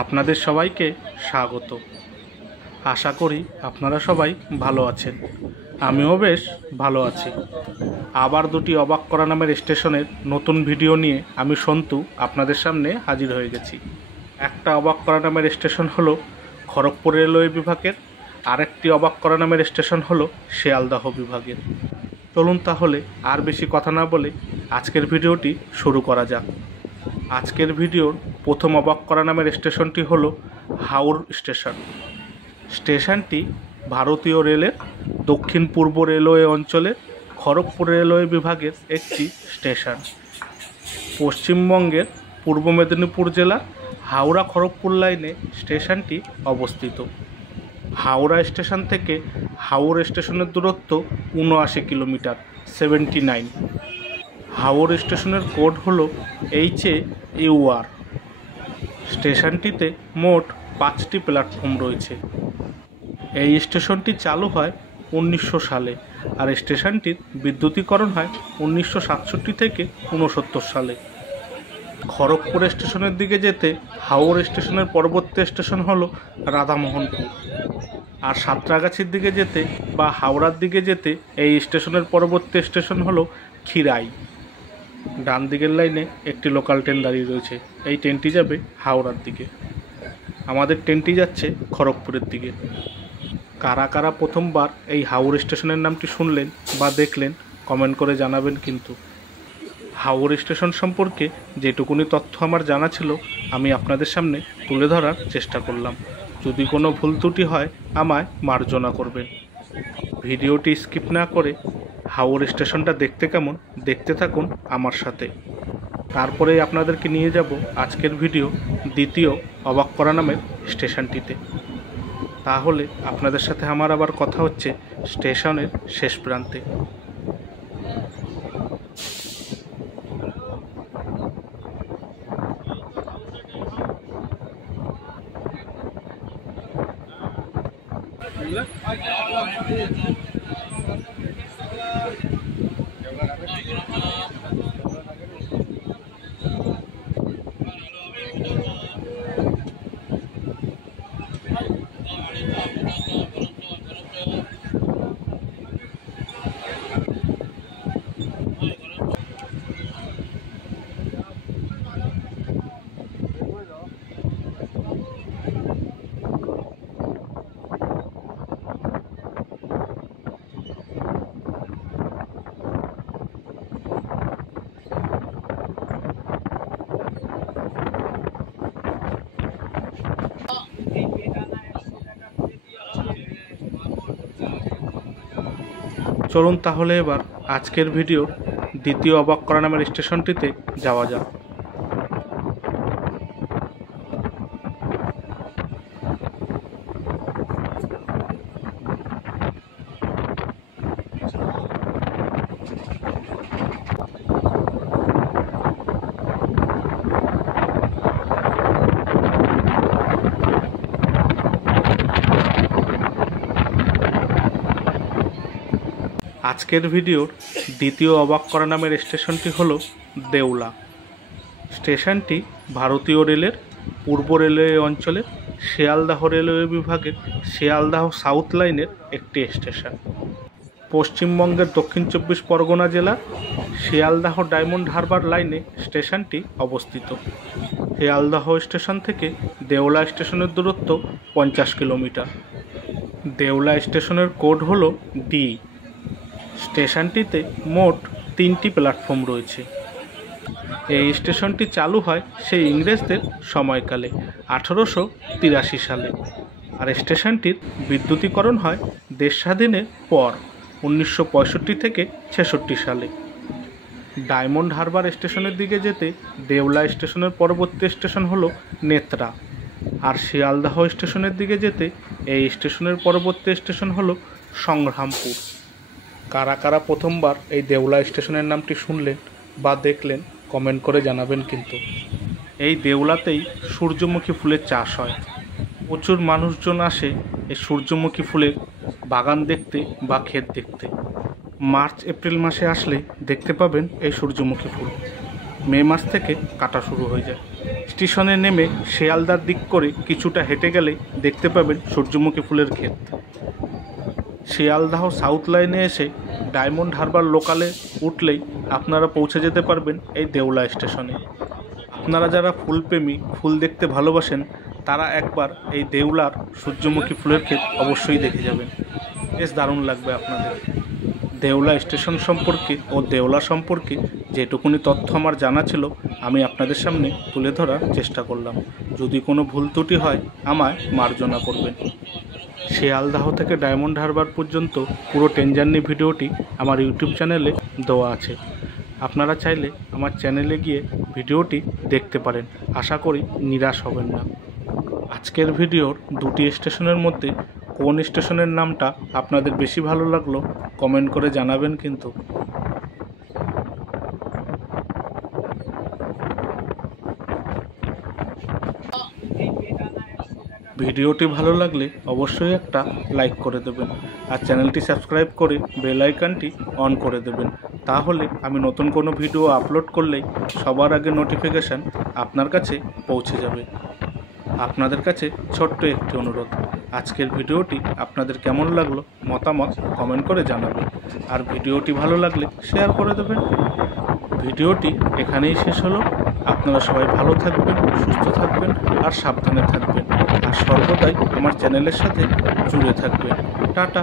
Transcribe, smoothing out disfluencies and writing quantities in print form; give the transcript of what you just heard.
আপনাদের সবাইকে স্বাগত। আশা করি আপনারা সবাই ভালো আছেন। আমিও বেশ ভালো আছি। আবার দুটি অবাক করা নামের স্টেশনের নতুন ভিডিও নিয়ে আমি সন্তু আপনাদের সামনে হাজির হয়ে গেছি। একটা অবাক করা নামের স্টেশন হলো খড়গপুর রেলওয়ে বিভাগের, আরেকটি অবাক করা নামের স্টেশন হলো শিয়ালদহ বিভাগের। চলুন তাহলে আর বেশি কথা না বলে আজকের ভিডিওটি শুরু করা যাক। আজকের ভিডিওর প্রথম অবাক করা নামের স্টেশনটি হলো হাওর স্টেশন। স্টেশনটি ভারতীয় রেলের দক্ষিণ পূর্ব রেলওয়ে অঞ্চলের খড়গপুর রেলওয়ে বিভাগের একটি স্টেশন। পশ্চিমবঙ্গের পূর্ব মেদিনীপুর জেলার হাওড়া খড়গপুর লাইনে স্টেশনটি অবস্থিত। হাওড়া স্টেশন থেকে হাওর স্টেশনের দূরত্ব ৭৯ কিলোমিটার 79। হাওর স্টেশনের কোড হলো HAUR। স্টেশনটিতে মোট 5টি প্ল্যাটফর্ম রয়েছে। এই স্টেশনটি চালু হয় 1900 সালে, আর স্টেশনটির বিদ্যুতীকরণ হয় 1967 থেকে 69 সালে। খড়গপুর স্টেশনের দিকে যেতে হাওর স্টেশনের পরবর্তী স্টেশন হলো রাধামোহনপুর, আর সাঁতরাগাছির দিকে যেতে বা হাওড়ার দিকে যেতে এই স্টেশনের পরবর্তী স্টেশন হলো খিরাই। ডান দিকের লাইনে একটি লোকাল ট্রেন দাঁড়িয়ে রয়েছে। এই ট্রেনটি যাবে হাওড়ার দিকে। আমাদের ট্রেনটি যাচ্ছে খড়গপুরের দিকে। কারা কারা প্রথমবার এই হাওর স্টেশনের নামটি শুনলেন বা দেখলেন কমেন্ট করে জানাবেন। কিন্তু হাওর স্টেশন সম্পর্কে যেটুকুনি তথ্য আমার জানা ছিল আমি আপনাদের সামনে তুলে ধরার চেষ্টা করলাম। যদি কোনো ভুল ত্রুটি হয় আমায় মার্জনা করবেন। ভিডিওটি স্কিপ না করে হাওর স্টেশনটা দেখতে কেমন দেখতে থাকুন আমার সাথে। তারপরেই আপনাদেরকে নিয়ে যাব আজকের ভিডিও দ্বিতীয় অবাক করা নামের স্টেশনটিতে। তাহলে আপনাদের সাথে আমার আবার কথা হচ্ছে স্টেশনের শেষ প্রান্তে। চলুন তাহলে এবার আজকের ভিডিওর দ্বিতীয় অবাক করা নামের স্টেশনটিতে যাওয়া যাক। আজকের ভিডিওর দ্বিতীয় অবাক করা নামের স্টেশনটি হলো দেউলা। স্টেশনটি ভারতীয় রেলের পূর্ব রেলওয়ে অঞ্চলের শিয়ালদহ রেলওয়ে বিভাগের শিয়ালদহ সাউথ লাইনের একটি স্টেশন। পশ্চিমবঙ্গের দক্ষিণ 24 পরগনা জেলার শিয়ালদহ ডায়মন্ড হারবার লাইনে স্টেশনটি অবস্থিত। শিয়ালদহ স্টেশন থেকে দেউলা স্টেশনের দূরত্ব 50 কিলোমিটার। দেউলা স্টেশনের কোড হলো D। স্টেশনটিতে মোট 3টি প্ল্যাটফর্ম রয়েছে। এই স্টেশনটি চালু হয় সেই ইংরেজদের সময়কালে 1883 সালে, আর স্টেশনটির বিদ্যুতীকরণ হয় দেশ স্বাধীনের পর 1965 থেকে 66 সালে। ডায়মন্ড হারবার স্টেশনের দিকে যেতে দেউলা স্টেশনের পরবর্তী স্টেশন হলো নেত্রা, আর শিয়ালদহ স্টেশনের দিকে যেতে এই স্টেশনের পরবর্তী স্টেশন হলো সংগ্রামপুর। কারা কারা প্রথমবার এই দেউলা স্টেশনের নামটি শুনলেন বা দেখলেন কমেন্ট করে জানাবেন। কিন্তু এই দেউলাতেই সূর্যমুখী ফুলের চাষ হয়। প্রচুর মানুষজন আসে এই সূর্যমুখী ফুলের বাগান দেখতে বা ক্ষেত দেখতে। মার্চ এপ্রিল মাসে আসলে দেখতে পাবেন এই সূর্যমুখী ফুল। মে মাস থেকে কাটা শুরু হয়ে যায়। স্টেশনে নেমে শিয়ালদার দিক করে কিছুটা হেঁটে গেলেই দেখতে পাবেন সূর্যমুখী ফুলের ক্ষেত। শিয়ালদাহ সাউথ লাইনে এসে ডায়মন্ড হারবার লোকালে উঠলেই আপনারা পৌঁছে যেতে পারবেন এই দেউলা স্টেশনে। আপনারা যারা ফুলপ্রেমী, ফুল দেখতে ভালোবাসেন, তারা একবার এই দেউলার সূর্যমুখী ফুলের ক্ষেত অবশ্যই দেখে যাবেন। বেশ দারুণ লাগবে আপনাদের। দেউলা স্টেশন সম্পর্কে ও দেউলা সম্পর্কে যেটুকুনি তথ্য আমার জানা ছিল আমি আপনাদের সামনে তুলে ধরার চেষ্টা করলাম। যদি কোনো ভুল ত্রুটি হয় আমায় মার্জনা করবেন। শিয়ালদাহ থেকে ডায়মন্ড হারবার পর্যন্ত পুরো ট্রেন জার্নি ভিডিওটি আমার ইউটিউব চ্যানেলে দেওয়া আছে। আপনারা চাইলে আমার চ্যানেলে গিয়ে ভিডিওটি দেখতে পারেন। আশা করি নিরাশ হবেন না। আজকের ভিডিওর দুটি স্টেশনের মধ্যে কোন স্টেশনের নামটা আপনাদের বেশি ভালো লাগলো কমেন্ট করে জানাবেন কিন্তু। ভিডিওটি ভালো লাগলে অবশ্যই একটা লাইক করে দেবেন আর চ্যানেলটি সাবস্ক্রাইব করে বেল আইকনটি অন করে দেবেন। তাহলে আমি নতুন কোনো ভিডিও আপলোড করলেই সবার আগে নোটিফিকেশান আপনার কাছে পৌঁছে যাবে। আপনাদের কাছে ছোট্ট একটি অনুরোধ, আজকের ভিডিওটি আপনাদের কেমন লাগলো মতামত কমেন্ট করে জানাবেন আর ভিডিওটি ভালো লাগলে শেয়ার করে দেবেন। ভিডিওটি এখানেই শেষ হলো। আপনারা সবাই ভালো থাকবেন, সুস্থ থাকবেন আর সাবধানে থাকবেন আর সর্বদাই আমার চ্যানেলের সাথে জুড়ে থাকবেন। টাটা।